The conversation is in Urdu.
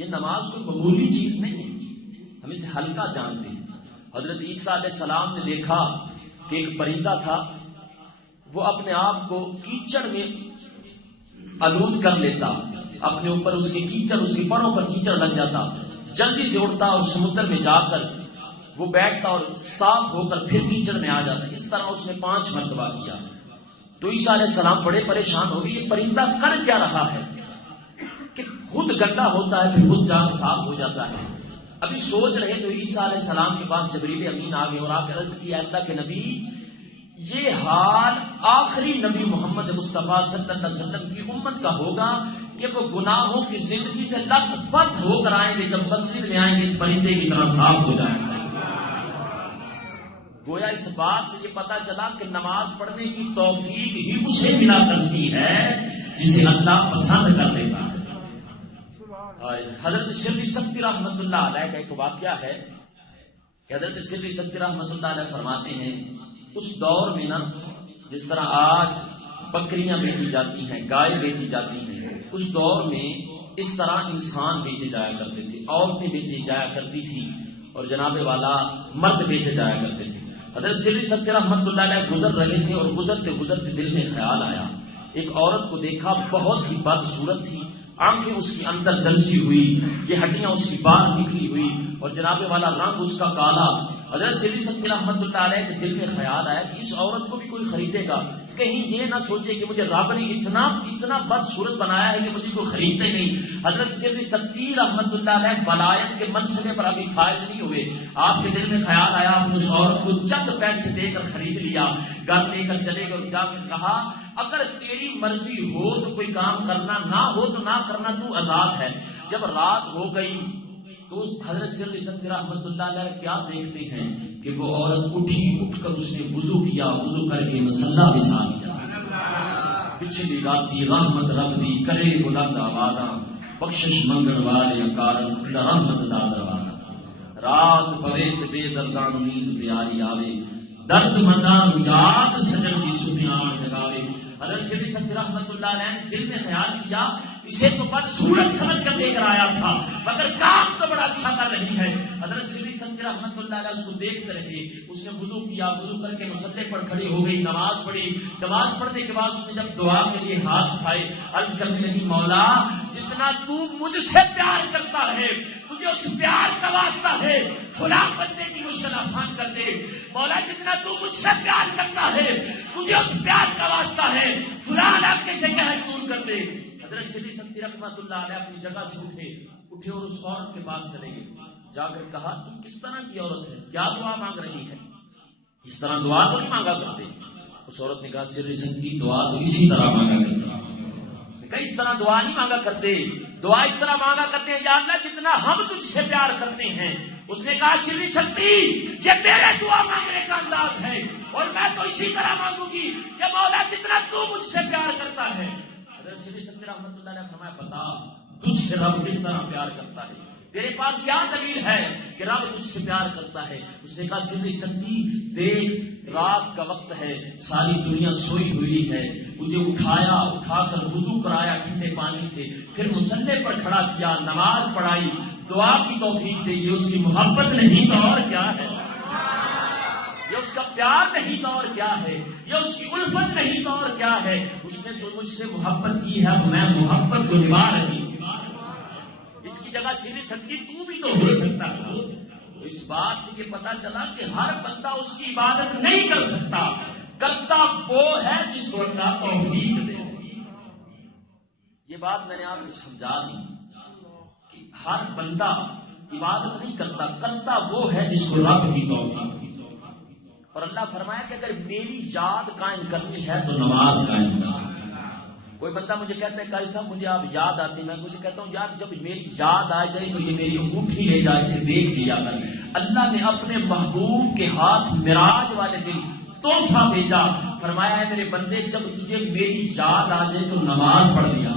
یہ نماز کوئی معمولی چیز نہیں ہے، ہم اسے ہلکا جانتے ہیں۔ حضرت عیسیٰ علیہ السلام نے دیکھا کہ ایک پرندہ تھا، وہ اپنے آپ کو کیچڑ میں آلود کر لیتا، اپنے اوپر اس کے کیچڑ، اس کے پروں پر کیچڑ لگ جاتا، جلدی سے اڑتا اور سمندر میں جا کر وہ بیٹھتا اور صاف ہو کر پھر کیچڑ میں آ جاتا۔ اس طرح اس نے 5 مرتبہ کیا۔ تو عیسیٰ علیہ السلام بڑے پریشان ہو گئے، یہ پرندہ کر کیا رہا ہے کہ خود گندا ہوتا ہے پھر خود جا کے صاف ہو جاتا ہے۔ ابھی سوچ رہے تو عیسیٰ علیہ السلام کے پاس جبریل امین آ گئے اور آ کر عرض کیا، اللہ کے نبی، یہ حال آخری نبی محمد مصطفیٰ صلی اللہ علیہ وسلم کی امت کا ہوگا کہ وہ گناہوں کی زندگی سے لت پت ہو کر آئیں گے، جب مسجد میں آئیں گے اس پرندے کی طرح صاف ہو جائیں گے۔ گویا اس بات سے یہ پتا چلا کہ نماز پڑھنے کی توفیق ہی اسے ملا کرتی ہے جسے اللہ پسند کر لیتا ہے۔ حضرت شرعی سکتی رحمت اللہ علیہ کا ایک واقعہ ہے کہ حضرت شرعی سکتی رحمت اللہ علیہ فرماتے ہیں، اس دور میں نا جس طرح آج بکریاں بیچی جاتی ہیں، گائے بیچی جاتی ہیں، اس دور میں اس طرح انسان بیچے جایا کرتے تھے، عورتیں بیچی جایا کرتی تھی اور جناب والا مرد بیچے جایا کرتے تھے۔ حضرت شرعی سکتی رحمت اللہ علیہ گزر رہے تھے اور گزرتے گزرتے دل میں خیال آیا، ایک عورت کو دیکھا، بہت ہی بدصورت تھی، آنکھیں اس کی اندر دلسی ہوئی، یہ ہڈیاں اس کی باہر نکلی ہوئی اور جناب والا رنگ اس کا کالا۔ حضرت شرعی سکتی رحمت اللہ علیہ کے دل میں خیال آیا کہ اس عورت کو بھی کوئی خریدے گا، کہیں یہ نہ سوچے کہ مجھے رب نے اتنا بدصورت بنایا ہے کہ مجھے کوئی خریدتے نہیں۔ حضرت شرعی سکتی رحمت اللہ علیہ ولایت کے منصبے پر ابھی فائز نہیں ہوئے، آپ کے دل میں خیال آیا، آپ نے اس عورت کو چند پیسے دے کر خرید لیا، گھر لے کر چلے گئے اور جا کر کہا، اگر تیری مرضی ہو تو کوئی کام کرنا، نہ ہو تو نہ کرنا، تو آزاد ہے۔ جب رات ہو گئی تو حضرت شرعی سکتی رحمت اللہ علیہ کیا دیکھتے ہیں کہ وہ عورت اٹھ کر اس نے وضو کیا، وضو کر کے مصلی بچھا دیا، پچھلی راتی رحمت رب دی کرے بلند آوازاں، بخشش منگن والے کارن کھلا رحمت دا دروازہ، رات پوے تے بے دردان نیند پیاری آوے، درد مندان یاد سجن کی سنیان جگاوے۔ حضرت شرعی سکتی رحمت اللہ علیہ نے دل میں خیال کیا، اسے تو بدصورت سمجھ کر لے کر آیا تھا مگر کام تو بڑا اچھا کر رہی ہے۔ حضرت شرعی سکتی رحمت اللہ علیہ اس کو دیکھتے رہے، اس نے وضو کیا، وضو کر کے مصلی پر کھڑی ہو گئی، نماز پڑھی، نماز پڑھنے کے بعد اس نے جب دعا کے لیے ہاتھ اٹھائے، عرض کرنے لگی، مولا جتنا تو مجھ سے پیار کرتا ہے تجھے اس پیار کا واسطہ ہے فلاں بندے کی مشکل آسان کر دے، مولا جتنا تو مجھ سے پیار کرتا ہے تجھے اس پیار کا واسطہ ہے فلاں علاقے سے قہر دور کر دے۔ حضرت شرعی سکتی رحمت اللہ علیہ اپنی جگہ سے اٹھے اور اس عورت کے پاس چلے گئے، جا کر کہا، تم کس طرح کی عورت ہے، کیا دعا مانگ رہی ہے، اس طرح دعا تو نہیں مانگا کرتے۔ اس عورت نے کہا، شرعی سکتی دعا تو اسی طرح مانگا کرتے، اس طرح دعا نہیں مانگا کرتے، دعا اس طرح مانگا کرتے ہیں، یا اللہ جتنا ہم تجھ سے پیار کرتے ہیں۔ اس نے کہا، شرعی سکتی یہ میرے دعا مانگنے کا انداز ہے اور میں تو اسی طرح مانگوں گی کہ مولا جتنا تو مجھ سے پیار کرتا ہے۔ حضرت شرعی سکتی رحمت اللہ علیہ فرمایا، بتا تجھ سے رب کس طرح پیار کرتا ہے، تیرے پاس کیا دلیل ہے کہ رب تجھ سے پیار کرتا ہے۔ اس نے کہا، شرعی سکتی دیکھ رات کا وقت ہے، ساری دنیا سوئی ہوئی ہے، مجھے اٹھا کر وضو کرایا ٹھنڈے پانی سے، پھر مصلی پر کھڑا کیا، نماز پڑھائی، دعا کی توفیق دے، یہ اس کی محبت نہیں تو اور کیا ہے، یہ اس کا پیار نہیں تو اور کیا ہے، یہ اس کی الفت نہیں تو اور کیا ہے۔ اس نے تو مجھ سے محبت کی ہے، میں محبت کو نبھا رہی ہوں۔ اس کی جگہ شرعی سکتی تو بھی تو ہو سکتا تھا۔ تو اس بات سے یہ پتا چلا کہ ہر بندہ اس کی عبادت نہیں کر سکتا، کرتا وہ ہے جس کو اللہ توفیق دے۔ یہ بات میں نے آپ کو سمجھا دی کہ ہر بندہ عبادت نہیں کرتا، کرتا وہ ہے جس کو رب کی توفیق۔ اور اللہ فرمایا کہ اگر میری یاد قائم کرنی ہے تو نماز قائم کرنا۔ کوئی بندہ مجھے کہتا ہے، قاری صاحب مجھے آپ یاد آتی، میں مجھے کہتا ہوں، یار جب میری یاد آ جائے تو یہ میری انگوٹھی لے جا، اسے دیکھ لیا کر۔ اللہ نے اپنے محبوب کے ہاتھ معراج والے دن تحفہ بھیجا، فرمایا ہے میرے بندے جب تجھے میری یاد آ جائے تو نماز پڑھ لیا۔